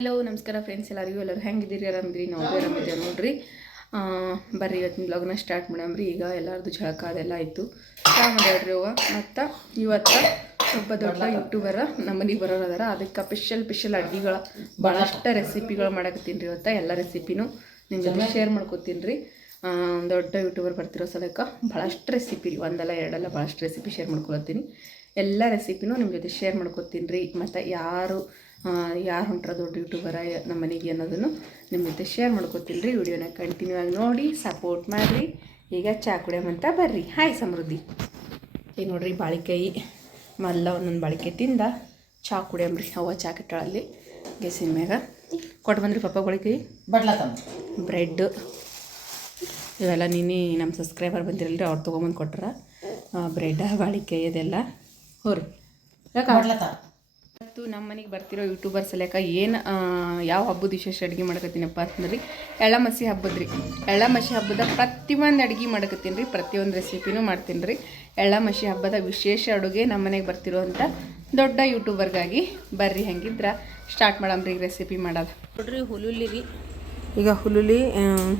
Hello ನಮಸ್ಕಾರ friends, ಎಲ್ಲರೂ ಹೆಂಗಿದ್ದೀರಿ? ಆರಾಮಿದ್ರಿ? ನಾವು ಆರಾಮಿದ್ದೇವೆ ನೋಡ್ರಿ. ಬರ್ರಿ ಇವತ್ತಿನ ಬ್ಲಾಗ್ನ ಸ್ಟಾರ್ಟ್ ಮಾಡಮ್ರಿ. ಈಗ ಎಲ್ಲರದು ಜಳಕ ಅದೆಲ್ಲ ಆಯಿತು. ಚಾ ಮಾಡ್ಯಾಡ್ರಿ ಅವ್ವ. ಮತ್ತು ಇವತ್ತು ಒಬ್ಬ ದೊಡ್ಡ ಯೂಟ್ಯೂಬರ ನಮ್ಮ ಮನೆಗೆ ಬರೋರು ಅದಾರ. ಅದಕ್ಕೆ ಸ್ಪೆಷಲ್ ಅಡುಗೆಗಳ ಭಾಳಷ್ಟು ರೆಸಿಪಿಗಳು ಮಾಡಕತ್ತೀನಿ ರೀ. ಇವತ್ತು ಎಲ್ಲ ರೆಸಿಪಿನೂ ನಿಮ್ಮ ಜೊತೆ ಶೇರ್ ಮಾಡ್ಕೊತೀನಿ ರೀ. ದೊಡ್ಡ ಯೂಟ್ಯೂಬರ್ ಬರ್ತಿರೋ ಸಲಕ್ಕೆ ಭಾಳಷ್ಟು ರೆಸಿಪಿ, ಒಂದಲ್ಲ ಎರಡಲ್ಲ ಭಾಳಷ್ಟು ರೆಸಿಪಿ ಶೇರ್ ಮಾಡ್ಕೊಳತ್ತೀನಿ. ಎಲ್ಲ ರೆಸಿಪಿನೂ ನಿಮ್ಮ ಜೊತೆ ಶೇರ್ ಮಾಡ್ಕೊತೀನಿ ರೀ. ಮತ್ತು ಯಾರು ಹೊಂಟ್ರ ದೊಡ್ಡ ಯೂಟ್ಯೂಬರ ನಮ್ಮ ಮನೆಗೆ ಅನ್ನೋದನ್ನು ನಿಮ್ಮ ಜೊತೆ ಶೇರ್ ಮಾಡ್ಕೊತೀನಿ ರೀ. ವಿಡಿಯೋನ ಕಂಟಿನ್ಯೂ ಆಗಿ ನೋಡಿ ಸಪೋರ್ಟ್ ಮಾಡಿರಿ. ಈಗ ಚಾ ಕುಡಿಯಮಂತ ಬರ್ರಿ. ಹಾಯ್ ಸಮೃದ್ಧಿ. ಈಗ ನೋಡಿರಿ, ಬಾಳಿಕಾಯಿ ಮೊದಲ ಒಂದೊಂದು ಬಾಳಿಕಾಯಿ ತಿಂದ ಚಾ ಕುಡಿಯಮ್ರಿ. ಅವ್ವ ಚಾ ಕೆಟ್ಟಳಲ್ಲಿ ಗ್ಯಾಸಿನ ಮ್ಯಾಗ ಕೊಟ್ಟು ಬಂದ್ರಿ. ಪಪ್ಪ ಬಾಳಿಕಾಯಿ ಬ್ರೆಡ್ ಇವೆಲ್ಲ ನಮ್ಮ ಸಬ್ಸ್ಕ್ರೈಬರ್ ಬಂದಿರಲ್ರಿ, ಅವ್ರು ತೊಗೊಂಬಂದು ಕೊಟ್ರ. ಬ್ರೆಡ್ ಬಾಳಿಕಾಯಿ ಅದೆಲ್ಲ ಹೋರಿ ಇವತ್ತು ನಮ್ಮ ಮನೆಗೆ ಬರ್ತಿರೋ ಯೂಟ್ಯೂಬರ್ಸ್ ಲೆಕ್ಕ ಏನು ಯಾವ ಹಬ್ಬದ ವಿಶೇಷ ಅಡುಗೆ ಮಾಡಕತ್ತೀನಪ್ಪ ಅಂತಂದ್ರೆ ಎಳ್ಳಮಸಿ ಹಬ್ಬದ ರೀ. ಎಳ್ಳಮಸಿ ಹಬ್ಬದ ಪ್ರತಿಯೊಂದು ಅಡುಗೆ ಮಾಡಕತ್ತೀನಿ ರೀ. ಪ್ರತಿಯೊಂದು ರೆಸಿಪಿನೂ ಮಾಡ್ತೀನಿ ರೀ. ಎಳ್ಳಮಸಿ ಹಬ್ಬದ ವಿಶೇಷ ಅಡುಗೆ ನಮ್ಮ ಮನೆಗೆ ಬರ್ತಿರೋಂಥ ದೊಡ್ಡ ಯೂಟ್ಯೂಬರ್ಗಾಗಿ ಬರ್ರಿ. ಹಂಗಿದ್ರೆ ಸ್ಟಾರ್ಟ್ ಮಾಡಮ್ರಿ ರೆಸಿಪಿ ಮಾಡೋದು. ನೋಡ್ರಿ, ಹುಲುಲಿ ರೀ. ಈಗ ಹುಲುಲಿ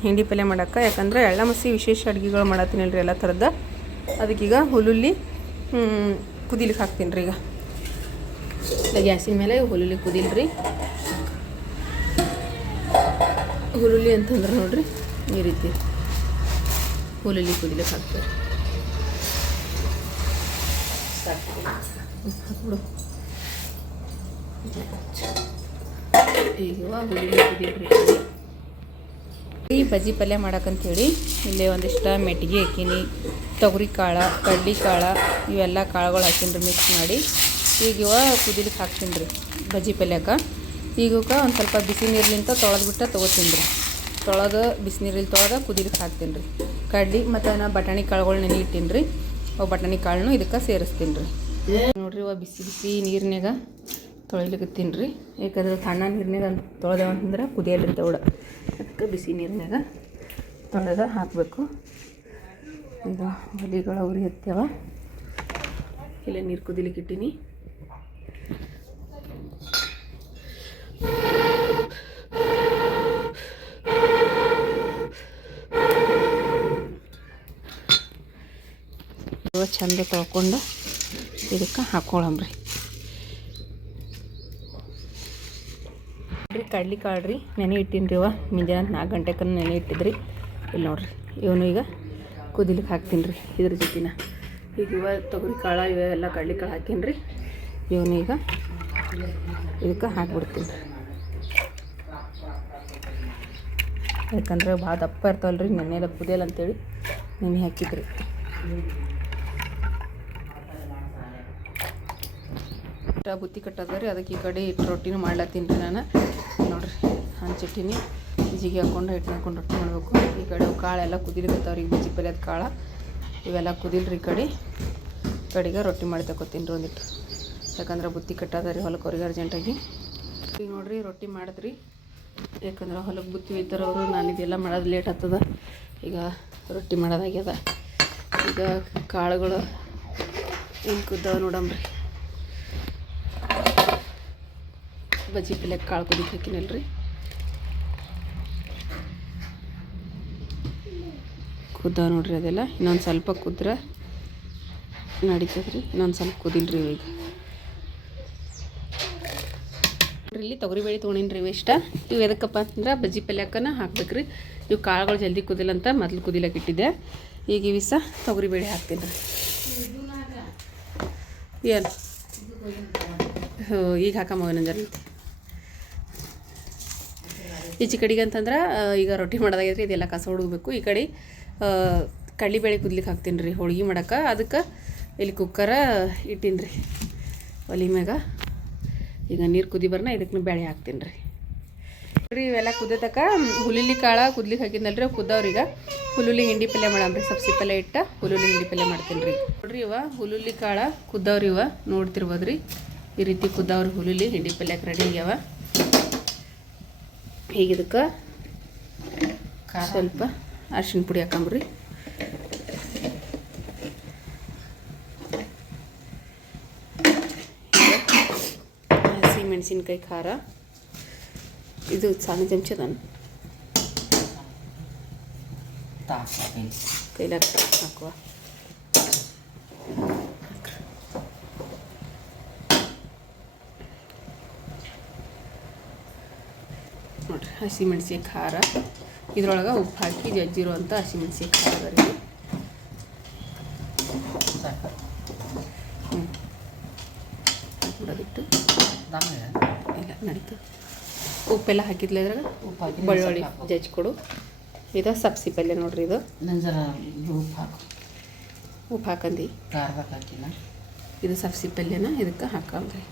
ಹಿಂಡಿ ಪಲ್ಯ ಮಾಡೋಕ್ಕೆ, ಯಾಕಂದ್ರೆ ಎಳ್ಳಮಸಿ ವಿಶೇಷ ಅಡುಗೆಗಳು ಮಾಡತ್ತೀನಿ ರೀ ಎಲ್ಲ ಥರದ್ದು. ಅದಕ್ಕೀಗ ಹುಲುಲಿ ಕುದಿಲಿಕ್ಕೆ ಹಾಕ್ತೀನಿ ರೀ. ಈಗ ಗ್ಯಾಸಿನ ಮೇಲೆ ಹುಲುಲಿ ಕುದಿಲ್ರಿ. ಹುಲುಲಿ ಅಂತಂದ್ರೆ ನೋಡ್ರಿ ಈ ರೀತಿ ಹುಲುಲಿ ಕುದಿಲಿಕ್ಕೆ ಹಾಕ್ತಾರೆ. ಈಗ ಹುಲುಲಿ ಕುದಿಲ್ರಿ. ಈ ಬಜ್ಜಿ ಪಲ್ಯ ಮಾಡಕ್ಕಂಥೇಳಿ ಇಲ್ಲೇ ಒಂದಿಷ್ಟು ಮೆಟ್ಟಿಗೆ ಹಾಕೀನಿ, ತೊಗರಿ ಕಾಳು, ಕಡ್ಲಿ ಕಾಳು, ಇವೆಲ್ಲ ಕಾಳುಗಳು ಹಾಕೀನಿ ರೀ ಮಿಕ್ಸ್ ಮಾಡಿ. ಈಗ ಇವ ಕುದಿಲಿಕ್ಕೆ ಹಾಕ್ತೀನಿ ರೀ ಬಜ್ಜಿ ಪಲ್ಯಕ್ಕೆ. ಈಗಕ್ಕೆ ಒಂದು ಸ್ವಲ್ಪ ಬಿಸಿ ನೀರ್ಲಿಂತ ತೊಳೆದ್ಬಿಟ್ಟು ತೊಗೋತೀನಿ ರೀ. ತೊಳೆದು ಬಿಸಿನೀರಲ್ಲಿ ತೊಳೆದು ಕುದಿಲಿಕ್ಕೆ ಹಾಕ್ತೀನಿ ರೀ. ಕಡ್ಲಿ ಮತ್ತು ನಾ ಬಟಾಣಿ ಕಾಳುಗಳು ನೆನೆ ಇಟ್ಟೀನಿ ರೀ. ಅವು ಬಟಾಣಿ ಕಾಳನ್ನು ಇದಕ್ಕೆ ಸೇರಿಸ್ತೀನಿ ರೀ. ನೋಡಿರಿ, ಇವ ಬಿಸಿ ನೀರಿನಾಗ ತೊಳಿಲಿಕ್ಕತ್ತೀನಿ ರೀ. ಯಾಕಂದ್ರೆ ತಣ್ಣ ನೀರಿನಾಗ ತೊಳೆದೇವ ಅಂತಂದ್ರೆ ಕುದಿಯಲ್ರಿ ತೌಡ. ಅದಕ್ಕೆ ಬಿಸಿ ನೀರಿನಾಗ ತೊಳೆದ ಹಾಕಬೇಕು. ಈಗ ಒಲಿಗಳ ಉರಿ ಹತ್ತವ. ಇಲ್ಲೇ ನೀರು ಕುದಿಲಿಕ್ಕೆ ಇಟ್ಟೀನಿ. ಚಂದ ತೊಳ್ಕೊಂಡು ಇದಕ್ಕೆ ಹಾಕ್ಕೊಳಮ್ರಿ. ಕಡ್ಲಿ ಕಾಳು ರೀ ನೆನೆ ಇಟ್ಟೀನಿ ರೀ. ಮುಂಜಾನೆ 4 ಗಂಟೆಗೆ ನೆನೆ ಇಟ್ಟಿದ್ರಿ. ಇಲ್ಲಿ ನೋಡ್ರಿ, ಇವನು ಈಗ ಕುದಿಲಿಕ್ಕೆ ಹಾಕ್ತೀನಿ ರೀ ಇದ್ರ ಜೊತೆನ. ಈಗ ತೊಗರಿ ಕಾಳು ಇವೆಲ್ಲ ಕಡ್ಲಿ ಕಾಳು ಹಾಕೀನಿ ರೀ. ಇವನು ಈಗ ಇದಕ್ಕೆ ಹಾಕ್ಬಿಡ್ತೀನಿ ರೀ. ಯಾಕಂದ್ರೆ ಭಾಳ ದಪ್ಪ ಇರ್ತಾವಲ್ಲ ರೀ, ನೆನೆಲ್ಲ ಕುದಿಯಲ್ಲ ಅಂತೇಳಿ ನೆನೆ ಹಾಕಿದ್ರಿ. ಬುತ್ತಿ ಕಟ್ಟದ ರೀ. ಅದಕ್ಕೆ ಈ ಕಡೆ ಇಟ್ಟು ರೊಟ್ಟಿನೂ ಮಾಡ್ಲತ್ತೀನಿ ರೀ ನಾನು. ನೋಡಿರಿ, ಹಂಚಿಟ್ಟಿನಿ. ಜಿಗಿ ಹಾಕ್ಕೊಂಡು ಹಿಟ್ಟು ಹಾಕ್ಕೊಂಡು ರೊಟ್ಟಿ ಮಾಡಬೇಕು. ಈ ಕಡೆ ಕಾಳೆಲ್ಲ ಕುದಿಲಿಕತ್ತವ್ರಿ. ಈಗ ಬಜ್ಜಿ ಪಲ್ಯದ ಕಾಳು ಇವೆಲ್ಲ ಕುದಿಲ್ರಿ. ಕಡೆಗೆ ರೊಟ್ಟಿ ಮಾಡಿ ತಗೋತೀನಿ ರೀ ಒಂದಿಟ್ಟು. ಯಾಕಂದ್ರೆ ಬುತ್ತಿ ಕಟ್ಟದ ರೀ ಹೊಲಕ್ಕೆ ಅವ್ರಿಗೆ ಅರ್ಜೆಂಟಾಗಿ. ಈಗ ನೋಡಿರಿ, ರೊಟ್ಟಿ ಮಾಡಿದ್ರಿ. ಯಾಕಂದ್ರೆ ಹೊಲಕ್ಕೆ ಬುತ್ತಿ ಒಯ್ತಾರವರು. ನಾನು ಇದೆಲ್ಲ ಮಾಡೋದು ಲೇಟ್ ಆಗ್ತದ. ಈಗ ರೊಟ್ಟಿ ಮಾಡೋದಾಗ್ಯದ. ಈಗ ಕಾಳುಗಳು ಏನು ಕುದ್ದಾವ ನೋಡಮ್ರಿ. ಬಜ್ಜಿ ಪಲ್ಯಕ್ಕೆ ಕಾಳು ಕುದಿಕ್ಕೆ ಹಾಕಿನಲ್ರಿ. ಕುದ್ದಾವ ನೋಡ್ರಿ ಅದೆಲ್ಲ. ಇನ್ನೊಂದು ಸ್ವಲ್ಪ ಕುದ್ರೆ ನಡೀತದ್ರಿ. ಇನ್ನೊಂದು ಸ್ವಲ್ಪ ಕುದಿಲ್ರಿ ಈಗ. ಇಲ್ಲಿ ತೊಗರಿಬೇಳೆ ತೊಗೊಂಡಿನಿ ರೀ. ಇಷ್ಟ ಇವು ಎದಕ್ಕಪ್ಪ ಅಂತಂದ್ರೆ ಬಜ್ಜಿ ಪಲ್ಯಕ್ಕನ ಹಾಕ್ಬೇಕ್ರಿ. ಇವು ಕಾಳುಗಳು ಜಲ್ದಿ ಕುದಿಲ್ಲ ಅಂತ ಮೊದಲು ಕುದಿಲಕ್ಕೆ ಇಟ್ಟಿದ್ದೆ. ಈಗ ಇವು ಸಹ ತೊಗರಿಬೇಳೆ ಹಾಕ್ತೀನಿ ರೀ. ಏನು ಈಗ ಹಾಕಮ್ಮ ಇನ್ನೊಂದು ಈಚೆ ಕಡೆಗೆ ಅಂತಂದ್ರೆ ಈಗ ರೊಟ್ಟಿ ಮಾಡೋದಾಗೈತ್ರಿ. ಇದೆಲ್ಲ ಕಸ ಹುಡುಗಬೇಕು. ಈ ಕಡೆ ಕಡ್ಲಿಬೇಳೆ ಕುದ್ಲಿಕ್ಕೆ ಹಾಕ್ತೀನಿ ರೀ ಹೋಳ್ಗೆ ಮಾಡೋಕೆ. ಅದಕ್ಕೆ ಇಲ್ಲಿ ಕುಕ್ಕರ ಇಟ್ಟೀನಿ ರೀ ಒಲಿ ಮ್ಯಾಗ. ಈಗ ನೀರು ಕುದಿ ಬರ್ನ ಇದಕ್ಕೆ ಬೇಳೆ ಹಾಕ್ತೀನಿ ರೀ. ಇವೆಲ್ಲ ಕುದ್ದತಕ್ಕ ಹುಲುಲಿ ಕಾಳು ಕುದ್ಲಿಕ್ಕೆ ಹಾಕಿದ್ನಲ್ರಿ, ಕುದ್ದವ್ರೀಗ ಹುಲುಲಿ ಹಿಂಡಿ ಪಲ್ಯ ಮಾಡಮ್ರಿ. ಸಬ್ಸಿ ಪಲ್ಯ ಇಟ್ಟು ಹುಲುಲಿ ಹಿಂಡಿ ಪಲ್ಯ ಮಾಡ್ತೀನಿ ರೀ. ನೋಡ್ರಿ, ಇವ ಹುಲುಲಿ ಕಾಳು ಕುದ್ದವ್ರಿ. ಇವ ನೋಡ್ತಿರ್ಬೋದ್ರಿ, ಈ ರೀತಿ ಕುದ್ದವ್ರಿ. ಹುಲುಲಿ ಹಿಂಡಿ ಪಲ್ಯಕ್ಕೆ ರೆಡಿ ಆಗ್ಯಾವ. ಈಗ ಇದಕ್ಕೆ ಸ್ವಲ್ಪ ಅರಿಶಿನ ಪುಡಿ ಹಾಕಂಬ್ರಿ. ಹಸಿಮೆಣಸಿನ್ಕಾಯಿ ಖಾರ, ಇದು ಸಣ್ಣ ಚಮಚದಾನ ಕೈಲಾಗ ಹಾಕುವ. ನೋಡಿರಿ ಹಸಿಮೆಣ್ಸಿ ಖಾರ, ಇದ್ರೊಳಗೆ ಉಪ್ಪು ಹಾಕಿ ಜಜ್ಜಿರುವಂಥ ಹಸಿಮೆಣ್ಸಿ ಖಾರ ಬರೀ. ಬಿಟ್ಟು ಇಲ್ಲ ನಡೀತು. ಉಪ್ಪೆಲ್ಲ ಹಾಕಿದ್ಲೆ ಇದ್ರಾಗ ಬೆಳ್ಳುಳ್ಳಿ ಜಜ್ಜಿ ಕೊಡು. ಇದು ಸಬ್ಸಿ ಪಲ್ಯ ನೋಡ್ರಿ. ಇದು ಉಪ್ಪು ಹಾಕಂದು ಹಾಕಿಲ್ಲ. ಇದು ಸಬ್ಸಿ ಪಲ್ಯನ ಇದಕ್ಕೆ ಹಾಕಂದ್ರಿ.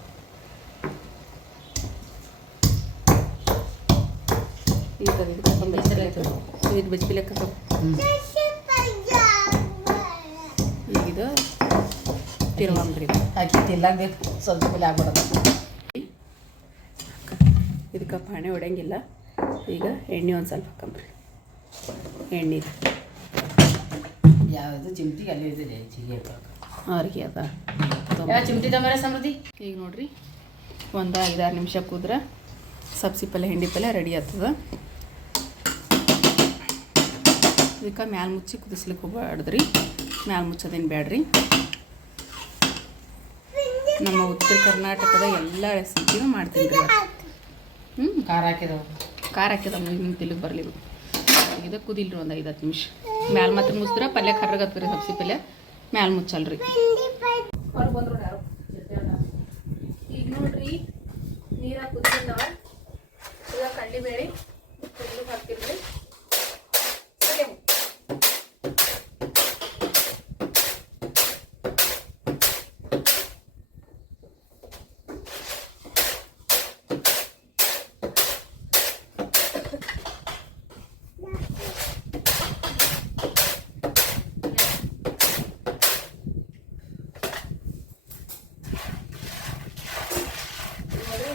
ಈಗ ಇದು ಬಜ್ಜಿ ಪಲ್ಯ ಈಗಿದು ತಿರುವಂಗ್ರಿ ಹಾಕಿ ತಿಲ್ಲಾಗಬೇಕು, ಸ್ವಲ್ಪ ಬೆಲೆ ಆಗ್ಬಿಡೋದು. ಇದಕ್ಕೆ ಪಾಣೆ ಹೊಡೆಯಂಗಿಲ್ಲ. ಈಗ ಎಣ್ಣೆ ಒಂದು ಸ್ವಲ್ಪ ಹಾಕಂಬ್ರಿ. ಎಣ್ಣೆ ಯಾವುದು ಚಿಮಟಿಗೆ ಅಲ್ಲಿ ಇದೆ ಅವ್ರಿಗೆ ಅದ ಚಿಮಟಿ ತಗೊಂಡ್ರೆ ಸಮೃದ್ಧಿ. ಈಗ ನೋಡ್ರಿ ಒಂದು 5-6 ನಿಮಿಷ ಕೂದ್ರೆ ಸಬ್ಸಿ ಪಲ್ಯ ಹಿಂಡಿ ಪಲ್ಯ ರೆಡಿ ಆಗ್ತದೆ. ಇದಕ್ಕೆ ಮ್ಯಾಲೆ ಮುಚ್ಚಿ ಕುದಿಸ್ಲಿಕ್ಕೆ ಹೋಗ್ಬಾರ್ದ್ರಿ. ಮ್ಯಾಲೆ ಮುಚ್ಚೋದೇನು ಬೇಡ್ರಿ. ನಮ್ಮ ಉತ್ತರ ಕರ್ನಾಟಕದ ಎಲ್ಲ ರೆಸಿಪಿನೂ ಮಾಡ್ತೀನಿ ರೀ. ಖಾರ ಹಾಕಿದವು, ಖಾರ ಹಾಕಿದ ನಿಮ್ಗೆ ತಿಲ್ಲಿಗೆ ಬರಲಿ. ಇದು ಕುದಿಲ್ರಿ ಒಂದು 5-10 ನಿಮಿಷ. ಮ್ಯಾಲೆ ಮಾತ್ರ ಮುಚ್ಚಿದ್ರೆ ಪಲ್ಯ ಕರ್ರಗತ್ತರಿ. ಸಬ್ಸಿ ಪಲ್ಯ ಮ್ಯಾಲೆ ಮುಚ್ಚಲ್ರಿ. ಹೊರಗೆ ಬಂದ್ರು ಯಾರು. ಈಗ ನೋಡ್ರಿ ನೀರ ಕುದಿಸಿದಾವ. ಈಗ ಕಡ್ಲಿಬೇಳೆ ಕುದಿಲಿಕ್ಕೆ ಹಾಕ್ತಿರ್ರಿ.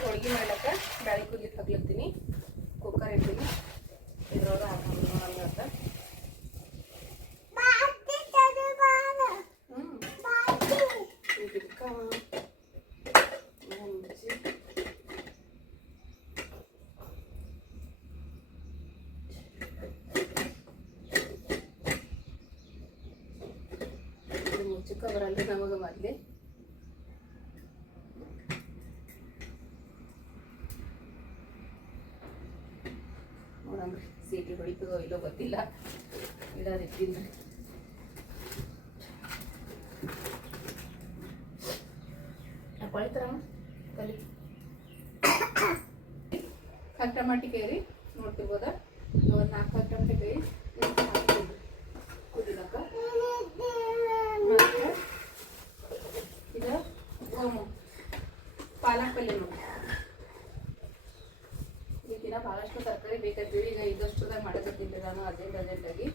ಹೋಳಿಗೆ ಮಾಡ್ಲಕ್ಕ ಬ್ಯಾಳಿ ಕುದಿಲಿಕ್ಕೆ ಹಾಕ್ಲತ್ತೀನಿ. ಕುಕ್ಕರ್ ಇಡ್ತೀನಿ. ಇದ್ರೊಳಗೆ ಹಾಕೊಂಡು ಹಂಗತ್ತ ಮುಚ್ಚಕ್ಕ ಬರಲ್ರಿ ನಮಗೆ ಮೊದಲೇ. ನೋಡಂಬ್ರಿ ಸೀಟಿ ಹೊಡಿತದೋ ಇಲ್ಲೋ ಗೊತ್ತಿಲ್ಲ. ಇಡೋದಿಟ್ಟಿದ್ರಿ ಕೊಳಿತಾರಮ್ಮ ಕಲಿ. ಹತ್ತು ಟಮಾಟಿ ಕಾಯಿ ರೀ ನೋಡ್ತಿರ್ಬೋದ. ಒಂದು 4 ಟಮಾಟಿ ಕಾಯಿ ಕುದಿಲಕ್ಕ. ಮತ್ತು ಇದು ಪಾಲಕ್ ಪಲ್ಯ ನೋಡಿ. ಈ ದಿನ ಭಾಳಷ್ಟು ತರಕಾರಿ ಬೇಕಾಗ್ತೀವಿ. ಈಗ ಇದಷ್ಟದಾಗ ಮಾಡೋಕತ್ತೀನಿ ನಾನು ಅರ್ಜೆಂಟಾಗಿ.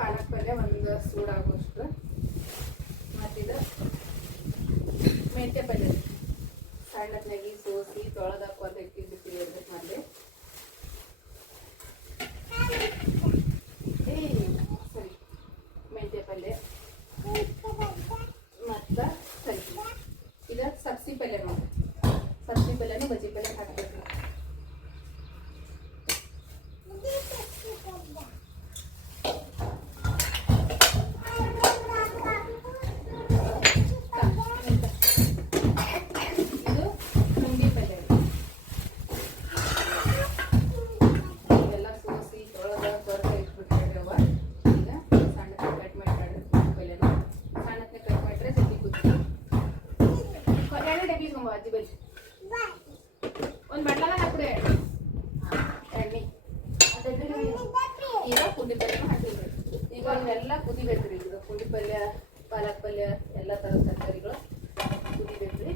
ಪಾಲಕ್ ಪಲ್ಯ ಒಂದು ಸೂಡಾಗುವಷ್ಟು. ಮತ್ತಿದು ಮೆಂತ್ಯ ಪಲ್ಯ ಸಣ್ಣದಾಗಿ ಸೋಸಿ ತೊಳೆದಾಕು ಅಂತ ಇಟ್ಟಿರ್ತೀವಿ ಇರ್ಬೇಕು. ಮತ್ತೆ ಸರಿ ಮೆಂತ್ಯ ಪಲ್ಯ ಮತ್ತು ಸರಿ ಇದು ಸಬ್ಸಿ ಪಲ್ಯ ನೋಡಿ. ಸಬ್ಸಿ ಪಲ್ಯನೂ ಬಜ್ಜಿ ಪಲ್ಯ ಹಾಕ್ಬೇಕು. ಇದು ಪುಂಡಿ ಪಲ್ಯ. ಇವೆಲ್ಲ ಸೋಸಿ ತೊಳೆದ ಕೊರತೆ ಇಟ್ಬಿಟ್ರೆ ಅವ. ಈಗ ಸಣ್ಣಕ್ಕೆ ಕಟ್ ಮಾಡಿಟ್ರೆ ಪುಂಡಿ ಪಲ್ಯನ ಸಣ್ಣಕ್ಕೆ ಕಟ್ ಮಾಡಿಟ್ರೆ ಜಲ್ದಿ ಕುದಿಸಿ. ಎಣ್ಣೆ ಡಬ್ಬಿಸ್ಕೊಂಬ ಅಜ್ಜಿ ಬಜ್ಜಿ. ಒಂದು ಬಟ್ಲಾಗ ಹಾಕ್ಬಿಡಿ ಎಣ್ಣೆ. ಈಗ ಪುಂಡಿ ಪಲ್ಯನೂ ಹಾಕಿದ್ರಿ. ಈಗ ಇವೆಲ್ಲ ಕುದಿಬೇಕ್ರಿ. ಈಗ ಪುಂಡಿ ಪಲ್ಯ ಪಾಲಕ್ ಪಲ್ಯ ಎಲ್ಲ ಥರದ ತರಕಾರಿಗಳು ಕುದಿಬೇಕ್ರಿ.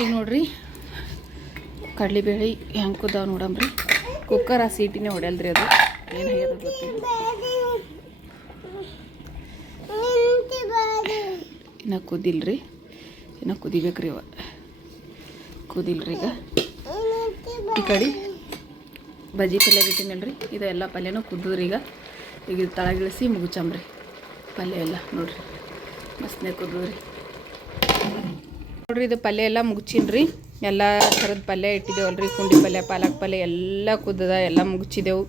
ಈಗ ನೋಡ್ರಿ ಕಡ್ಲಿಬೇಳೆ ಹೆಂಗೆ ಕುದ್ದಾವ ನೋಡಂಬ್ರಿ. ಕುಕ್ಕರ್ ಆ ಸೀಟಿನೇ ಹೊಡೆಯಲ್ರಿ, ಅದು ಏನು ಆಗ್ಯದ ಗೊತ್ತಿಲ್ಲ. ಇನ್ನು ಕುದಿಲ್ರಿ, ಇನ್ನು ಕುದಿಬೇಕ್ರಿ ಅವ. ಕುದಿಲ್ರಿ. ಈ ಕಡೆ ಬಜ್ಜಿ ಪಲ್ಯ ಬಿಟ್ಟಿನಲ್ರಿ, ಇದು ಎಲ್ಲ ಪಲ್ಯನೂ ಕುದ್ದದ್ರಿ. ಈಗ ಇದು ತಳಗಿಳಿಸಿ ಮುಗುಚಂಬ್ರಿ ಪಲ್ಯ ಎಲ್ಲ. ನೋಡ್ರಿ ಮಸ್ತ್ನೇ ಕುದ್ದದ್ರಿ ನೋಡ್ರಿ. ಇದು ಪಲ್ಯ ಎಲ್ಲ ಮುಗುಚಿನ್ರಿ. ಎಲ್ಲ ಥರದ ಪಲ್ಯ ಇಟ್ಟಿದ್ದೇವಲ್ರಿ, ಪುಂಡಿ ಪಲ್ಯ, ಪಾಲಕ್ ಪಲ್ಯ ಎಲ್ಲ ಕುದ್ದದ, ಎಲ್ಲ ಮುಗುಚಿದೆವು.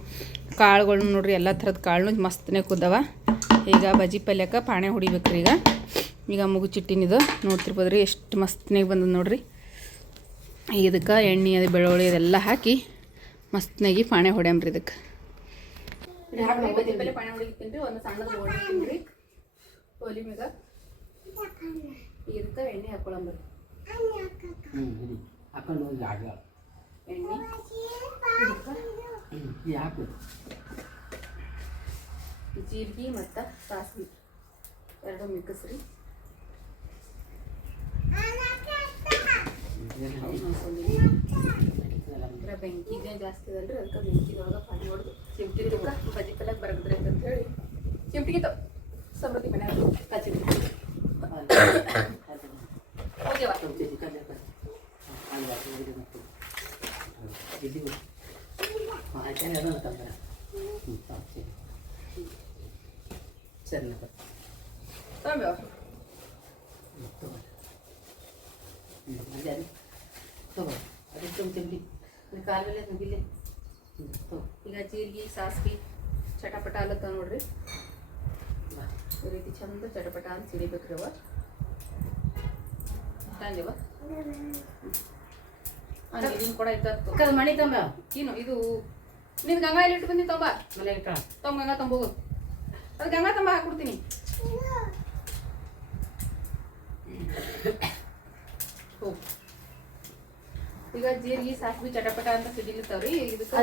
ಕಾಳುಗಳು ನೋಡ್ರಿ, ಎಲ್ಲ ಥರದ ಕಾಳು ಮಸ್ತ್ನೇ ಕುದ್ದವ. ಈಗ ಬಜ್ಜಿ ಪಲ್ಯಕ್ಕೆ ಪಾಣೆ ಹೊಡಿಬೇಕ್ರಿ. ಈಗ ಮುಗುಚಿಟ್ಟಿನಿದು ನೋಡ್ತಿರ್ಬೋದ್ರಿ, ಎಷ್ಟು ಮಸ್ತ್ನಾಗ ಬಂದದ ನೋಡ್ರಿ. ಇದಕ್ಕೆ ಎಣ್ಣೆ ಅದು ಬೆಳ್ಳುಳ್ಳಿ ಅದೆಲ್ಲ ಹಾಕಿ ಮಸ್ತ್ನಾಗಿ ಪಾಣೆ ಹೊಡ್ಯಾಂಬ್ರಿ. ಇದಕ್ಕೆ ಬಜ್ಜಿ ಪಲ್ಯ ಪಾಣೆ ಹೊಡಿತೀನಿ ರೀ. ಒಂದು ಸಣ್ಣದು ಹೊಡಿತೀನಿ ರೀ ಒಲಿ ಮ್ಯಾಗ. ಇದಕ್ಕೆ ಎಣ್ಣೆ ಹಾಕೊಳಂಬ್ರಿ. ಎಣ್ಣೆ ಜೀರಿಗೆ ಮತ್ತು ಸಾಸಿವೆ ಎರಡು ಮಿಕ್ಸ್ರಿ. ಬೆಂಕಿಗೆ ಜಾಸ್ತಿ ಇದಲ್ರಿ, ಅದಕ್ಕೆ ಬೆಂಕಿದೊಳಗೆ ಪಾಣಿ ಹೊಡೆದು ಚಿಮ್ಟಿದಕ್ಕೆ ಬಜ್ಜಿ ಪಲ್ಯಕ್ಕೆ ಬರದ್ರಿ ಅಂತ ಹೇಳಿ ಚಿಮ್ಟಿಗೆ ಸಮೃದ್ಧಿ ಮನೆ ಹಚ್ಚಿದ್ರಿ. ಹೋಗ್ಯವ ಈಗ ಜೀರಿಗೆ ಸಾಸಿವೆ ಚಟಪಟ ಅಲ್ಲತ್ತ ನೋಡ್ರಿ. ಈ ರೀತಿ ಚಂದ ಚಟಪಟ ಅಂತ ಸಿಡಿಬೇಕ್ರಿ. ಅವ ತಂದೆವ ನೀರಿನ ಕೂಡ ಇದ್ದ ಮಣಿ ತಂಬ ಏನು ಇದು ನೀನು ಗಂಗಾ ಇಲ್ಲಿ ಇಟ್ಟು ಬಂದಿ ತಂಬ ಮನೆ ಇಟ್ಟ ತೊಂಬ ಗಂಗಾ ತಂಬೋಗು. ಅದು ಗಂಗಾ ತಂಬ ಹಾಕ್ಬಿಡ್ತೀನಿ. ಈಗ ಜೀರಿಗೆ ಸಾಸಿವೆ ಚಟಪಟ ಅಂತ ಸಿಡಿಲಿರ್ತಾವ್ರಿ. ಇದಕ್ಕೆ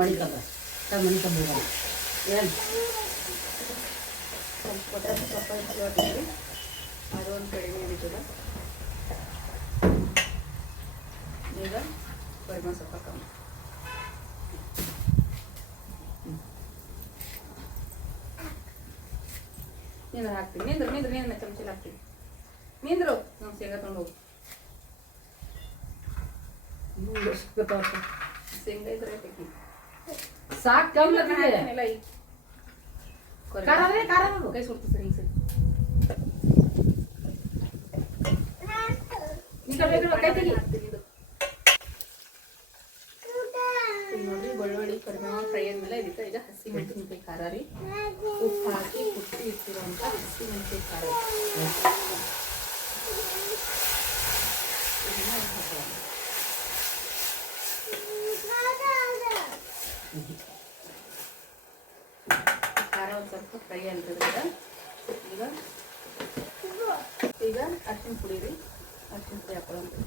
ಮಣಿ ತಂಬ ಮಣಿ ತಂಬ ಏನು ಸ್ವಲ್ಪ ಕೊಟ್ಟರೆ ಸ್ವಲ್ಪ ಇಟ್ಕೊಳ್ತೀವಿ. ಅದು ಒಂದು ಕಡಿಮೆ ಹಿಡಿತದ. ಈಗ ಕಡಿಮೆ ಸ್ವಲ್ಪ ಕಮ್ಮಿ ನೀನು ಹಾಕ್ತೀನಿ. ನಿಂದ್ರು ನೀನು ಚಮಚಲ್ಲಿ ಹಾಕ್ತೀನಿ. ನಿಂದ್ರು ನಾವು ಶೇಂಗಾ ತೊಗೊಂಡು ಹೋಗಿ. ಶೇಂಗಾ ಇದ್ರೆ ಹಾಕಿ ಸಾಕು ಕಮ್ಮಿ ಇಲ್ಲ. ಈ ಕೈ ಸುಡ್ತು ಸರಿ ಸರಿ. ನೋಡ್ರಿ ಬೆಳ್ಳುಳ್ಳಿ ಕರಿಬೇವು ಫ್ರೈ ಆದ್ಮೇಲೆ ಇದಕ್ಕೆ ಈಗ ಹಸಿ ಮೆಣಸಿನ್ಕಾಯಿ ಖಾರ ರೀ, ಉಪ್ಪು ಹಾಕಿ ಕುಟ್ಟಿ ಇಟ್ಟಿರುವಂಥ ಹಸಿ ಮೆಣಸಿನ್ಕಾಯಿ ಖಾರ ಖಾರ ಒಂದು ಸ್ವಲ್ಪ ಫ್ರೈ ಆಗಿರೋದ್ರಿಂದ ಈಗ ಅರ್ಶಿನ ಪುಡಿ ರೀ. ಅರ್ಶಿನ ಪುಡಿ ಹಾಕೊಳ್ಳೋದು.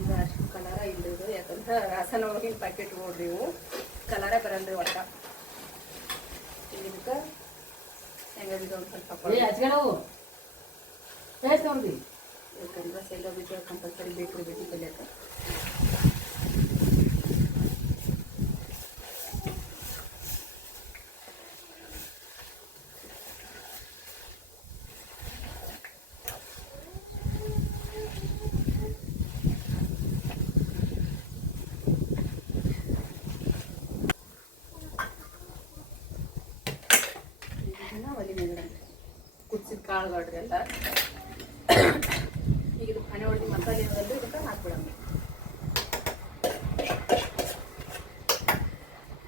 ಈಗ ಅರ್ಶಿನ ಕಲರ ಇಲ್ಲದು, ಯಾಕಂದ್ರೆ ರಾಸನ ಒಳಗಿನ ಪ್ಯಾಕೆಟ್ ನೋಡ್ರಿ, ಇವು ಕಲರೇ ಬರಲ್ರಿ ಒಟ್ಟ. ಇದಕ್ಕೆ ಶೇಂಗಾ ಬೀಜ ಒಂದು ಸ್ವಲ್ಪ ಹಾಕೊಳ್ಳಿ. ಯಾಕಂದ್ರೆ ಶೇಂಗಾ ಬೀಜ ಕಂಪಲ್ಸರಿ ಬೇಕು ರೀ ಬಜ್ಜಿ ಪಲ್ಯಕ್ಕೆ. ಕುದಿಸಿದ ಕಾಳುಗಳ್ರಿ ಎಲ್ಲ ಈಗ ಇದು ಹಣೆ ಹೊಡೆದು ಮಸಾಲೆ ಏನದಲ್ರಿ ಇದಕ್ಕೆ ಹಾಕ್ಬಿಡೋಣ.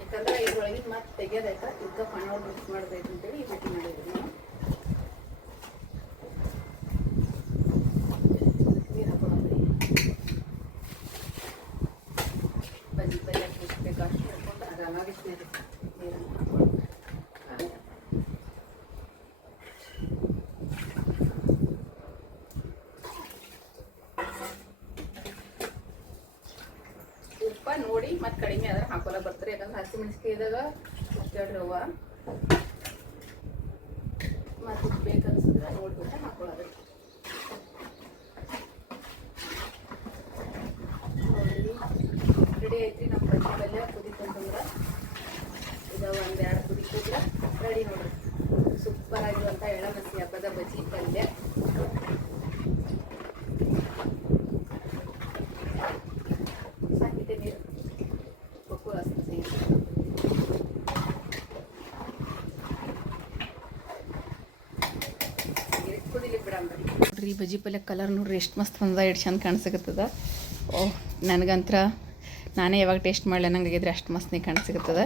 ಯಾಕಂದ್ರೆ ಇದ್ರೊಳಗೆ ಮತ್ತೆ ತೆಗೆಯೋದೈತೆ, ಇದಕ್ಕೆ ಹಣೆ ಹೊಡೆದು ಮಿಕ್ಸ್ ಮಾಡೋದೈತೆ ಅಂತೇಳಿ ಈ ರೀತಿ ಮಾಡಿದ್ವಿ ನಾವು. ನೀರು ಹಾಕೊಳ್ಳೋದ್ರಿ. ಬಜ್ಜಿ ಪಲ್ಯ ಮುಗಿಸ್ಬೇಕು ಅಷ್ಟು ಹಾಕೊಂಡು ಆರಾಮಾಗಿತ್ತು ನೀರನ್ನು ಹಾಕೊಂಡು ನೋಡಿ ಮತ್ತೆ ಕಡಿಮೆ ಆದ್ರೆ ಹಾಕೋಲ್ಲ ಬರ್ತಾರೆ. ಯಾಕಂದ್ರೆ ಹಸಿ ಮೆಣಸಿನಕಾಯಿದಾಗ ಅಷ್ಟೇಳ್ರಿ ಅವ್ವ ಮತ್ತೆ ಬೇಕನ್ಸಿದ್ರೆ ನೋಡ್ಬಿಟ್ಟು ಹಾಕೊಳ್ಳೋದು. ಬಜ್ಜಿ ಪಲ್ಯ. ಸಾಕಿದೆ ನೀರು ನೋಡ್ರಿ ಬಜ್ಜಿ ಪಲ್ಯ ಕಲರ್ ನೋಡ್ರಿ ಎಷ್ಟು ಮಸ್ತ್ ಬಂದ, ಎಷ್ಟು ಚಂದ ಕಾಣಿಸಕತ್ತದ. ಓಹ್ ನನಗಂತ್ರ ನಾನೇ ಯಾವಾಗ ಟೇಸ್ಟ್ ಮಾಡಲಿ ನಂಗಾಗಿದ್ರೆ ಅಷ್ಟು ಮಸ್ತ್ನೇ ಕಾಣಿಸಕತ್ತದ.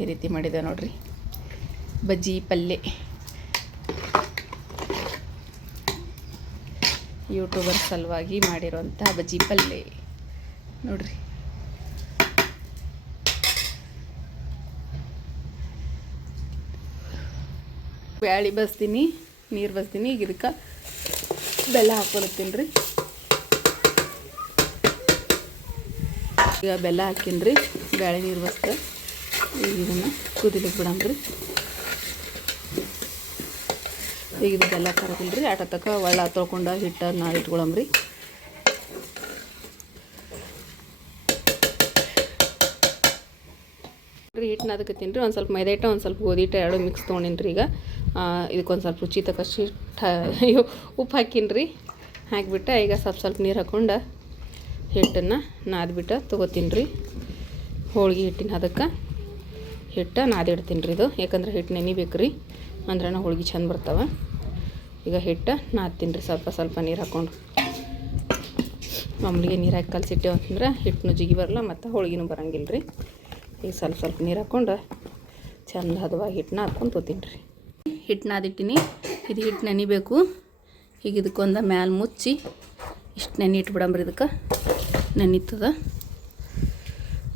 ಈ ರೀತಿ ಮಾಡಿದೆ ನೋಡ್ರಿ ಬಜ್ಜಿ ಪಲ್ಯ. ಯೂಟ್ಯೂಬರ್ ಸಲುವಾಗಿ ಮಾಡಿರೋಂಥ ಬಜ್ಜಿ ಪಲ್ಯ ನೋಡ್ರಿ. ಬ್ಯಾಳಿ ಬಸ್ತೀನಿ, ನೀರು ಬಸ್ತೀನಿ. ಈಗ ಇದಕ್ಕೆ ಬೆಲ್ಲ ಹಾಕೊಳತ್ತೀನಿ ರೀ. ಈಗ ಬೆಲ್ಲ ಹಾಕೀನಿ ರೀ, ಬ್ಯಾಳಿ ನೀರು ಬಸ್ತ. ಈಗ ಇದನ್ನು ಕುದಿಲಿಕ್ಕೆ ಬಿಡಂಬ್ರಿ. ಈಗ ಇದು ಬೆಲ್ಲ ಕರಗಿಲ್ಲ ರೀ, ಆಟ ತಕ್ಕ ಒಳ್ಳೆ ತೊಳ್ಕೊಂಡು ಹಿಟ್ಟನ್ನು ಇಟ್ಕೊಳಂಬ್ರಿ. ಹಿಟ್ಟನ್ನ ಅದಕ್ಕತ್ತೀನಿ ರೀ. ಒಂದು ಸ್ವಲ್ಪ ಮೈದಾ ಹಿಟ್ಟು, ಒಂದು ಸ್ವಲ್ಪ ಗೋಧಿ ಹಿಟ್ಟು ಎರಡು ಮಿಕ್ಸ್ ತೊಗೊಂಡಿನಿ ರೀ. ಈಗ ಇದಕ್ಕೊಂದು ಸ್ವಲ್ಪ ರುಚಿ ತಕ್ಕಷ್ಟು ಉಪ್ಪು ಹಾಕೀನಿ ರೀ. ಹಾಕಿಬಿಟ್ಟು ಈಗ ಸ್ವಲ್ಪ ನೀರು ಹಾಕ್ಕೊಂಡು ಹಿಟ್ಟನ್ನು ನಾದ್ಬಿಟ್ಟು ತೊಗೋತೀನಿ ರೀ. ಹೋಳ್ಗೆ ಹಿಟ್ಟಿನ ಅದಕ್ಕೆ ಹಿಟ್ಟು ನಾದಿಡ್ತೀನಿ ರೀ. ಇದು ಯಾಕಂದ್ರೆ ಹಿಟ್ಟು ನೆನಿಬೇಕು ರೀ, ಅಂದ್ರೆ ಹೋಳ್ಗೆ ಚಂದ ಬರ್ತಾವೆ. ಈಗ ಹಿಟ್ಟು ನಾದ್ತೀನಿ ರೀ, ಸ್ವಲ್ಪ ನೀರು ಹಾಕ್ಕೊಂಡು. ಮಾಮೂಲಿಗೆ ನೀರು ಹಾಕಿ ಕಲಸಿಟ್ಟೇವೆ ಅಂತಂದ್ರೆ ಹಿಟ್ಟನ್ನು ಜಿಗಿ ಬರಲ್ಲ ಮತ್ತು ಹೋಳ್ಗಿನೂ ಬರೋಂಗಿಲ್ಲ ರೀ. ಈಗ ಸ್ವಲ್ಪ ನೀರು ಹಾಕ್ಕೊಂಡು ಚಂದ ಹದವಾಗಿ ಹಿಟ್ಟನ್ನ ಹಾಕ್ಕೊಂಡು ತೊತೀನಿ ರೀ. ಹಿಟ್ಟು ನಾದಿಟ್ಟಿನಿ. ಇದು ಹಿಟ್ಟು ನೆನಿಬೇಕು. ಈಗ ಇದಕ್ಕೊಂದು ಮ್ಯಾಲೆ ಮುಚ್ಚಿ ಇಷ್ಟು ನೆನೆ ಇಟ್ಬಿಡಂಬ್ರಿ. ಇದಕ್ಕೆ ನೆನಿತದ.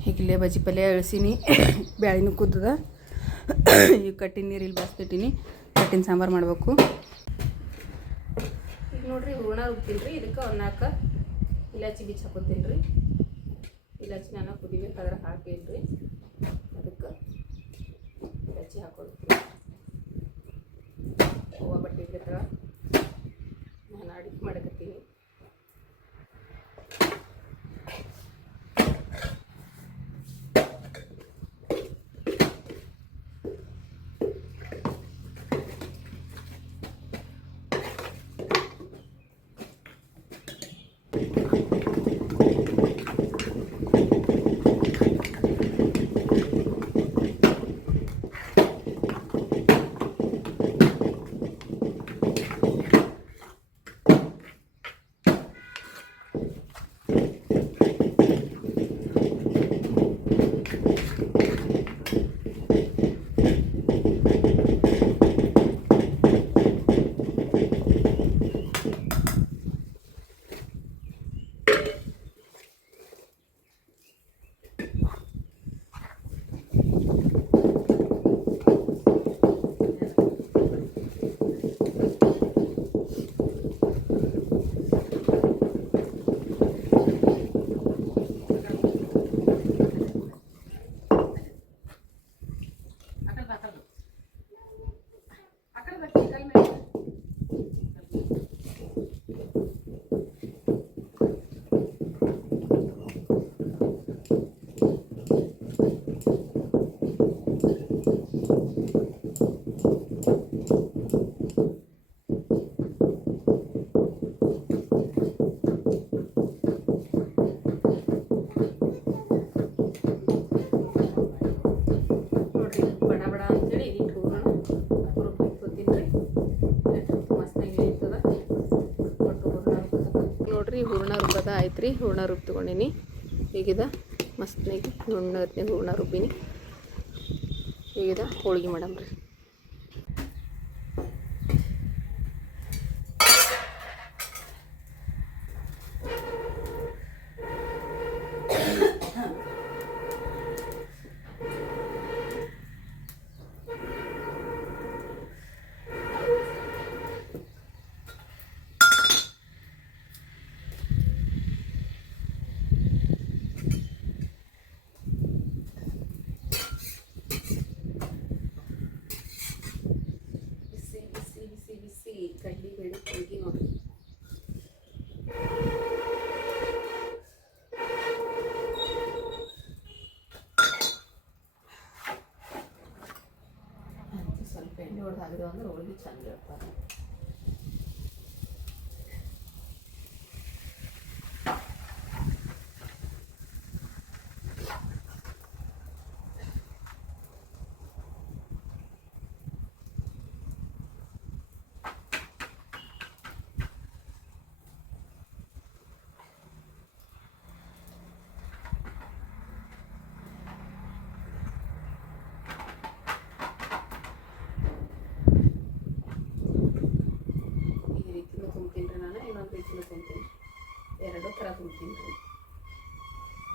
ಹೀಗಿಲ್ಲೇ ಬಜ್ಜಿ ಪಲ್ಯ ಇಳಿಸೀನಿ, ಬ್ಯಾಳಿನೂ ಕುದ್ದದ. ಈಗ ಕಟ್ಟಿನ ನೀರು ಇಲ್ಲಿ ಬಸ್ತಿಟ್ಟಿನಿ, ಕಟ್ಟಿನ ಸಾಂಬಾರು ಮಾಡಬೇಕು. ಈಗ ನೋಡಿರಿ ಹೂರ್ಣ ರುಬ್ತೀನಿ ರೀ. ಇದಕ್ಕೆ ಒಂದು 4 ಇಲಾಚಿ ಬೀಚ್ ಹಾಕೋತೀನಿ ರೀ. ಇಲಾಚಿ ನಾನು ಕುದಿಬೇಕಾದ್ರೆ ಹಾಕೇನಿ ರೀ. ಅದಕ್ಕೆ ಇಲಾಚಿ ಹಾಕೊಳ್ತೀನಿ. ಹೂವು ಬಟ್ಟೆ ಇದ್ರ ನಾನು ಅಡಿಗೆ ಮಾಡಕತ್ತೀನಿ. ಹೂರ್ಣ ರುಬ್ಬದ ಆಯ್ತು ರೀ. ಹೂರ್ಣ ರುಬ್ಬಿ ತೊಗೊಂಡಿನಿ. ಈಗಿದ ಮಸ್ತ್ನಾಗಿ ಹೂರ್ಣ ರುಬ್ಬಿನಿ. ಈಗಿದ ಹೋಳ್ಗೆ ಮಾಡಮ್ರಿ. ಎಣ್ಣೆ ಹೊಡೆದು ಹಾಕಿದೆವು ಅಂದ್ರೆ ಹೋಳಿಗೆ ಚಂದ ಇರ್ತಾರೆ. ಎರಡೂ ಥರ ತುಂಬ್ತೀನಿ ರೀ.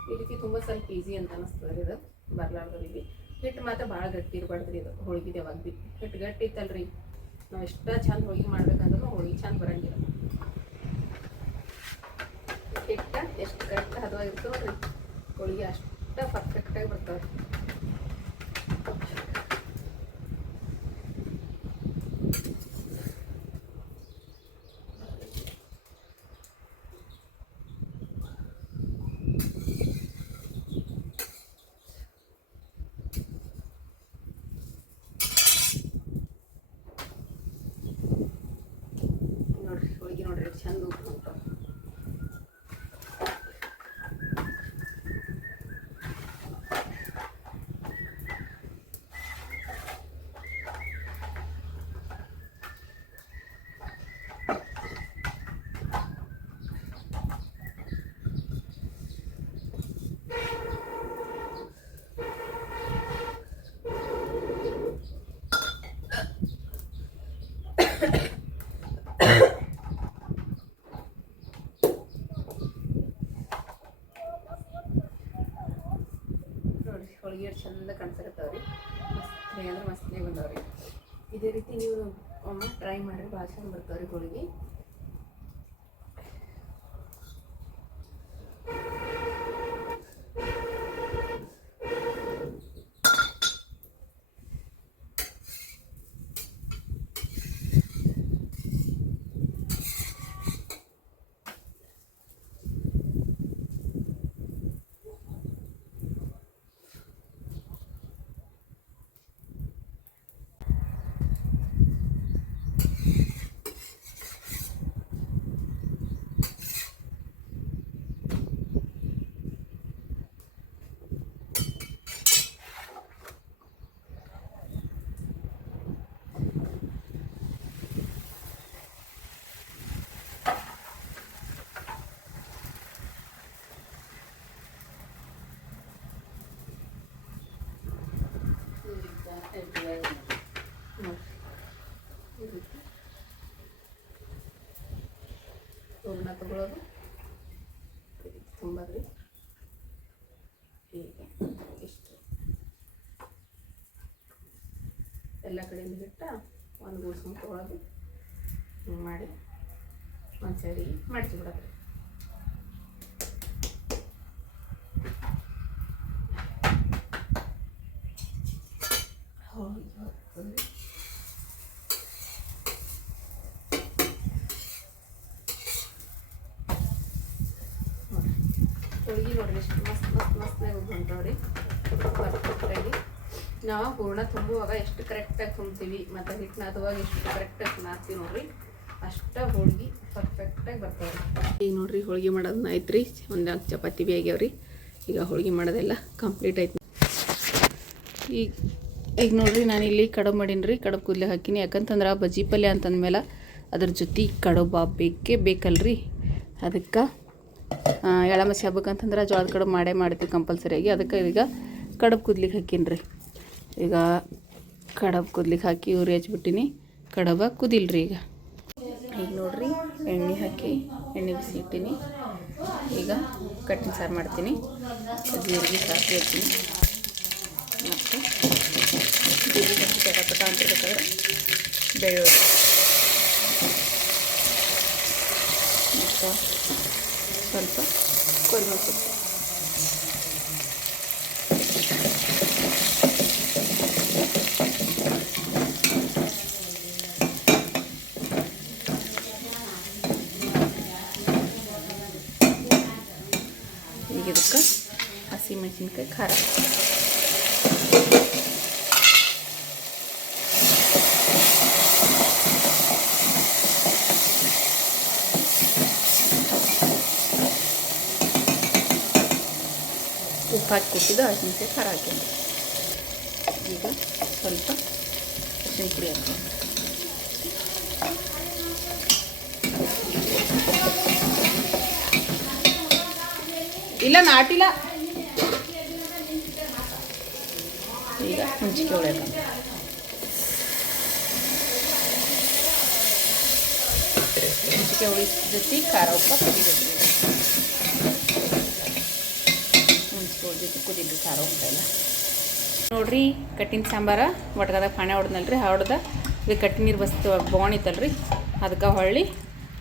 ಈ ರೀತಿ ತುಂಬ ಸ್ವಲ್ಪ ಈಸಿ ಅಂತ ಅನಿಸ್ತದೆ ರೀ. ಇದು ಬರ್ಲಾರ್ದವ್ರಿಗೆ ಹಿಟ್ಟು ಮಾತ್ರ ಭಾಳ ಗಟ್ಟಿ ಇರಬಾರ್ದು ರೀ. ಇದು ಹೋಳಿಗೆ ಯಾವಾಗ ಭೀ ಹಿಟ್ಟು ಗಟ್ಟಿ ಇತ್ತಲ್ರಿ, ನಾವು ಎಷ್ಟ ಚಂದ ಹೋಳಿಗೆ ಮಾಡ್ಬೇಕಂದ್ರೂ ಹೋಳಿಗೆ ಚಂದ ಬರಂಗಿಲ್ಲ. ಹಿಟ್ಟು ಎಷ್ಟು ಗಟ್ಟಿ ಹದವಾಗಿರ್ತವೆ ನೋಡ್ರಿ, ಹೋಳಿಗೆ ಅಷ್ಟು ಪರ್ಫೆಕ್ಟಾಗಿ ಬರ್ತಾವೆ. ನೋಡ್ರಿ ಚಂದ ಉಂಟು. ಹೋಳಿಗೆ ಚಂದ ಕಾಣಿಸಕತ್ತಾವ್ರಿ. ಮಸ್ತ್ ಅಂದ್ರೆ ಮಸ್ತ್ನೇ ಬಂದವ್ರಿ. ಇದೇ ರೀತಿ ನೀವು ಒಮ್ಮೆ ಟ್ರೈ ಮಾಡಿರಿ, ಭಾಳ ಚಂದ ಬರ್ತಾವ್ರಿ ಹೋಳಿಗೆ. ಹೂರಣ ತಗೊಳ್ಳೋದು ತುಂಬದ್ರಿ. ಹೀಗೆ ಇಷ್ಟು ಎಲ್ಲ ಕಡೆಯಿಂದ ಹಿಟ್ಟ ಒಂದು ಗೂಡ್ಸ್ಕೊಂಡು ತಗೊಳ್ಳೋದು, ಹಿಂಗೆ ಮಾಡಿ ಒಂದು ಸೈಡಿಗೆ ಮಡಚಿ ಬಿಡೋದು. ಹೋಳಿಗೆ ನೋಡ್ರಿ ಎಷ್ಟು ಮಸ್ತ್ ಮಸ್ತ್ ಮಸ್ತಾಗಿ ಹೊಂಟವ್ರಿ ಪರ್ಫೆಕ್ಟಾಗಿ. ನಾವು ಹೂರಣ ತುಂಬುವಾಗ ಎಷ್ಟು ಕರೆಕ್ಟಾಗಿ ತುಂಬ್ತೀವಿ ಮತ್ತು ಹಿಟ್ಟು ನಾದುವಾಗ ಎಷ್ಟು ಕರೆಕ್ಟಾಗಿ ನಾದ್ತೀವಿ ನೋಡ್ರಿ, ಅಷ್ಟ ಹೋಳಿಗೆ ಪರ್ಫೆಕ್ಟಾಗಿ ಬರ್ತಾವ್ರಿ. ಈಗ ನೋಡ್ರಿ ಹೋಳಿಗೆ ಮಾಡೋದನ್ನ ಐತ್ರಿ, ಒಂದು 4 ಚಪಾತಿ ಭೀ ಆಗ್ಯಾವ್ರಿ. ಈಗ ಹೋಳಿಗೆ ಮಾಡೋದೆಲ್ಲ ಕಂಪ್ಲೀಟ್ ಐತಿ. ಈಗ ನೋಡ್ರಿ ನಾನಿಲ್ಲಿ ಕಡುಬು ಮಾಡೀನಿ ರೀ. ಕಡುಬು ಕೂದಲೇ ಹಾಕಿನಿ, ಯಾಕಂತಂದ್ರೆ ಬಜ್ಜಿ ಪಲ್ಯ ಅಂತಂದ್ಮೇಲೆ ಅದ್ರ ಜೊತೆ ಕಡುಬು ಬೇಕೇ ಬೇಕಲ್ರಿ. ಅದಕ್ಕೆ ಎಳಮಸಿ ಹಬ್ಬಕ್ಕಂತಂದ್ರೆ ಜೋಳದ ಕಡುಬು ಮಾಡೇ ಮಾಡ್ತೀವಿ ಕಂಪಲ್ಸರಿಯಾಗಿ. ಅದಕ್ಕೆ ಈಗ ಕಡುಬು ಕೂದ್ಲಿಕ್ಕೆ ಹಾಕೀನಿ ರೀ. ಈಗ ಕಡುಬು ಕೂದ್ಲಿಕ್ಕೆ ಹಾಕಿ ಉರಿ ಹಚ್ಬಿಟ್ಟಿನಿ, ಕಡುಬ ಕುದಿಲ್ರಿ. ಈಗ ನೋಡ್ರಿ ಎಣ್ಣೆ ಹಾಕಿ ಎಣ್ಣೆ ಬಿಸಿ ಇಟ್ಟಿನಿ. ಈಗ ಕಟ್ಟಿನ ಸಾರು ಮಾಡ್ತೀನಿ. ಜೀರಿಗೆ ಸಾಸಿವೆ ಹಾಕ್ತೀನಿ ಮತ್ತು ಜೀರಿಗೆ ಹಾಕಿ ಪಟ ಅಂತಿರ್ಬೇಕಾದ್ರೆ ಬೆಳ್ಳುಳ್ಳಿ ಮತ್ತು ಸ್ವಲ್ಪ ಕೊರಿಮೆ ಸೊಪ್ಪು. ಈಗ ಇದಕ್ಕೆ ಹಸಿಮೆಣಸಿನ್ಕಾಯಿ ಖಾರ ಉಪ್ಪು ಹಾಕಿ ಕೊಟ್ಟಿದ್ದು ಹಸಿಮೆಣಸಿನ ಖಾರ ಹಾಕಿದ್ದೆ. ಈಗ ಸ್ವಲ್ಪ ಅರಿಶಿನ ಪುಡಿ ಹಾಕ್ತೀನಿ. ಇಲ್ಲ ನಾಟಿಲ್ಲ. ಈಗ ಹುಂಚಿಕೆ ಹೊಳ್ಯಾಕ ಹುಂಚಿಕೆ ಹುಳಿ ಜೊತೆ ಖಾರ ಉಪ್ಪ ಕುದಿಬೇಕು. ಹುಂಚಿಕೆ ಹುಳಿ ಜೊತೆ ಕುದಿದ್ರಿ ಖಾರ ಉಪ್ಪ ಎಲ್ಲ ನೋಡ್ರಿ. ಕಟ್ಟಿನ ಸಾಂಬಾರ ಒಟ್ಗದಾಗ ಪಾಣೆ ಹೊಡೆದ್ನಲ್ರಿ, ಹೊಡೆದ ಇದು ಕಟ್ಟಿ ನೀರು ಬಸ್ತು ಬೋಣಿತ್ತಲ್ರಿ, ಅದಕ್ಕೆ ಹೊಳ್ಳಿ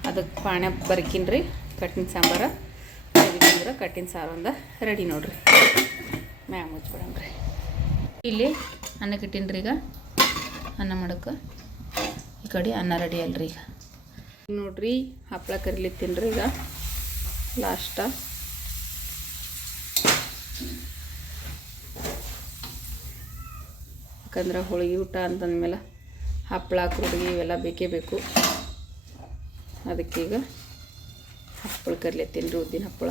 ಅದಕ್ಕೆ ಪಾಣೆ ಬರ್ಕಿನ್ರಿ. ಕಟ್ಟಿನ ಸಾಂಬಾರ ಅಂದ್ರೆ ಕಟ್ಟಿನ ಸಾರು ಒಂದು ರೆಡಿ ನೋಡ್ರಿ. ಮ್ಯಾಗ ಮುಚ್ಬಿಡಮ್ರಿ. ಇಲ್ಲಿ ಅನ್ನಕ್ಕೆ ಇಟ್ಟಿನ್ರಿ. ಈಗ ಅನ್ನ ಮಾಡೋಕ್ಕೆ ಈ ಕಡೆ ಅನ್ನ ರೆಡಿ ಅಲ್ರಿ. ಈಗ ನೋಡ್ರಿ ಹಪ್ಪಳ ಕರಿಲಿತ್ತೀನ್ರಿ. ಈಗ ಲಾಸ್ಟ ಯಾಕಂದ್ರೆ ಹೋಳಿಗೆ ಊಟ ಅಂತಂದ್ಮೇಲೆ ಹಪ್ಪಳ ಕುರುಡಿಗೆ ಇವೆಲ್ಲ ಬೇಕೇ ಬೇಕು. ಅದಕ್ಕೀಗ ಹಪ್ಪಳ ಕರಿಲಿತ್ತೀನಿ ರೀ, ಉದ್ದಿನ ಹಪ್ಪಳ.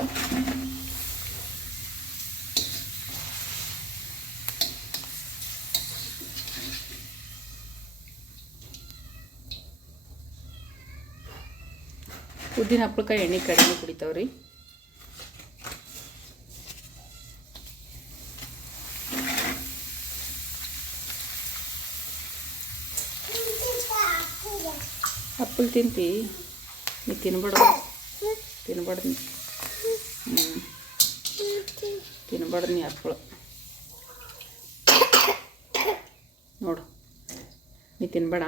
ಉದ್ದಿನ ಹಪ್ಪಳಕ್ಕೆ ಎಣ್ಣೆ ಕಡಿಮೆ ಕುಡಿತಾವ್ರಿ. ಹಪ್ಪಳ ತಿಂತಿ ನೀ ತಿನ್ಬಾರ್ದು ತಿನ್ಬಾರ್ದು ನೀ ಹಪ್ಪಳ ನೋಡು, ನೀ ತಿನ್ಬೇಡ.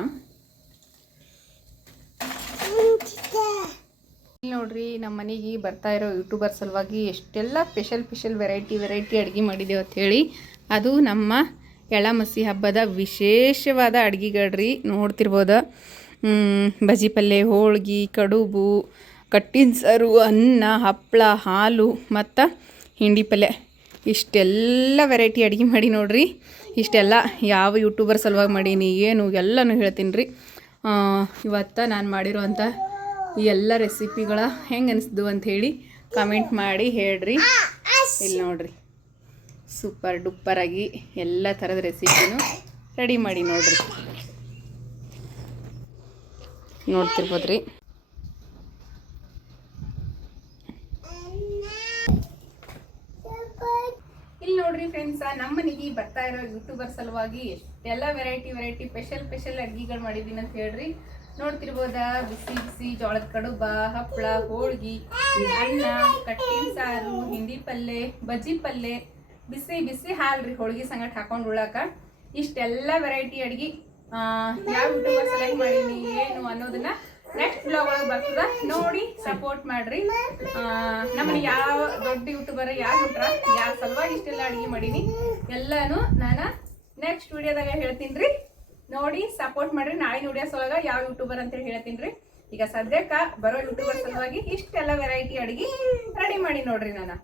ನೋಡ್ರಿ ನಮ್ಮ ಮನೆಗೆ ಬರ್ತಾ ಇರೋ ಯೂಟ್ಯೂಬರ್ ಸಲುವಾಗಿ ಎಷ್ಟೆಲ್ಲ ಸ್ಪೆಷಲ್ ವೆರೈಟಿ ಅಡುಗೆ ಮಾಡಿದ್ದೇವೆ ಅಂತ ಹೇಳಿ. ಅದು ನಮ್ಮ ಎಳ್ಳಮಸಿ ಹಬ್ಬದ ವಿಶೇಷವಾದ ಅಡುಗೆಗಳ್ರಿ. ನೋಡ್ತಿರ್ಬೋದು, ಬಜ್ಜಿ ಪಲ್ಯ, ಹೋಳ್ಗೆ, ಕಡುಬು, ಕಟ್ಟಿನ ಸಾರು, ಅನ್ನ, ಹಪ್ಪಳ, ಹಾಲು ಮತ್ತು ಹಿಂಡಿ ಪಲ್ಯ, ಇಷ್ಟೆಲ್ಲ ವೆರೈಟಿ ಅಡುಗೆ ಮಾಡಿ ನೋಡ್ರಿ. ಇಷ್ಟೆಲ್ಲ ಯಾವ ಯೂಟ್ಯೂಬರ್ ಸಲುವಾಗಿ ಮಾಡೀನಿ ಏನು ಎಲ್ಲನೂ ಹೇಳ್ತೀನಿ ರೀ. ಇವತ್ತು ನಾನು ಮಾಡಿರೋವಂಥ ಈ ಎಲ್ಲ ರೆಸಿಪಿಗಳ ಹೆಂಗೆ ಅನಿಸ್ದು ಅಂಥೇಳಿ ಕಮೆಂಟ್ ಮಾಡಿ ಹೇಳ್ರಿ. ಇಲ್ಲಿ ನೋಡ್ರಿ, ಸೂಪರ್ ಡೂಪರಾಗಿ ಎಲ್ಲ ಥರದ ರೆಸಿಪಿನೂ ರೆಡಿ ಮಾಡಿ ನೋಡ್ರಿ. ನೋಡ್ತಿರ್ಬೋದ್ರಿ. ಇಲ್ಲಿ ನೋಡ್ರಿ ಫ್ರೆಂಡ್ಸ, ನಮ್ಮ ಮನೆಗೆ ಬರ್ತಾ ಇರೋ ಯೂಟ್ಯೂಬರ್ ಸಲುವಾಗಿ ಎಷ್ಟೆಲ್ಲ ವೆರೈಟಿ ಸ್ಪೆಷಲ್ ಅಡುಗೆಗಳು ಮಾಡಿದ್ದೀನಿ ಅಂತ ಹೇಳ್ರಿ. ನೋಡ್ತಿರ್ಬೋದ, ಬಿಸಿ ಜೋಳದ ಕಡುಬ, ಹಪ್ಪಳ, ಹೋಳ್ಗಿ, ಅನ್ನ, ಕಟ್ಟಿನ ಸಾರು, ಹಿಂಡಿ ಪಲ್ಯ, ಬಜ್ಜಿ ಪಲ್ಯ, ಬಿಸಿ ಹಾಲ್ರಿ ಹೋಳ್ಗಿ ಸಂಗಟ ಹಾಕೊಂಡು ಉಳ್ಳಾಕ. ಇಷ್ಟೆಲ್ಲ ವೆರೈಟಿ ಅಡುಗೆ ಯಾವ ಯೂಟ್ಯೂಬರ್ ಸೆಲೆಕ್ಟ್ ಮಾಡೀನಿ ಏನು ಅನ್ನೋದನ್ನ ನೆಕ್ಸ್ಟ್ ಬ್ಲಾಗ್ ಒಳಗೆ ಬರ್ತದ, ನೋಡಿ ಸಪೋರ್ಟ್ ಮಾಡ್ರಿ. ನಮ್ಮನೆ ಯಾವ ದೊಡ್ಡ ಯೂಟ್ಯೂಬರ್ ಯಾರು ಹುಟ್ರ, ಯಾವ ಸಲುವಾಗಿ ಇಷ್ಟೆಲ್ಲ ಅಡುಗೆ ಮಾಡೀನಿ ಎಲ್ಲಾನು ನಾನು ನೆಕ್ಸ್ಟ್ ವಿಡಿಯೋದಾಗ ಹೇಳ್ತೀನಿ ರೀ. ನೋಡಿ ಸಪೋರ್ಟ್ ಮಾಡ್ರಿ. ನಾಳಿನ ವಿಡಿಯೋಸ್ ಒಳಗೆ ಯಾವ ಯೂಟ್ಯೂಬರ್ ಅಂತೇಳಿ ಹೇಳ್ತೀನಿ ರೀ. ಈಗ ಸದ್ಯಕ್ಕೆ ಬರೋ ಯೂಟ್ಯೂಬರ್ ಸಲುವಾಗಿ ಇಷ್ಟೆಲ್ಲ ವೆರೈಟಿ ಅಡುಗೆ ರೆಡಿ ಮಾಡಿ ನೋಡ್ರಿ ನಾನು.